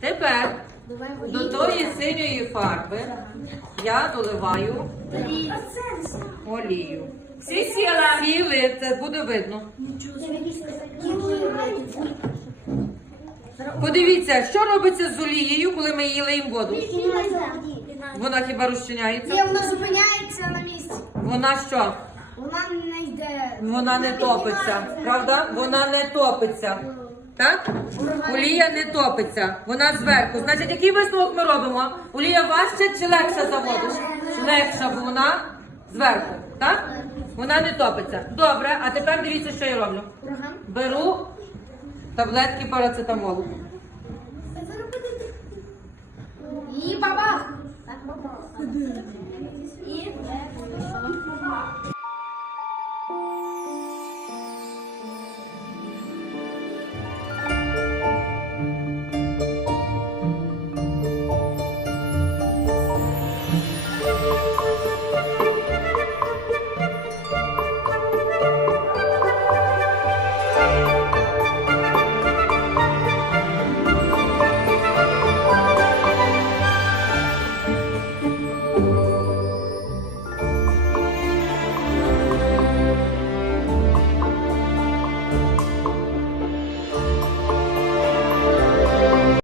Тепер до тої синьої фарби я доливаю олію. Всі сіла. Сіли, це буде видно. Подивіться, що робиться з олією, коли ми її лиємо воду. Вона хіба розчиняється? Ні, вона зупиняється на місці. Вона що? Вона не йде. Вона не топиться, правда? Вона не топиться. Так? Олія не топиться, вона зверху. Значить, який висновок ми робимо? Олія важче чи легша заводиш? воду? Легша, бо вона зверху. Так? Вона не топиться. Добре, а тепер дивіться, що я роблю. Беру таблетки парацетамолу. І бабах! І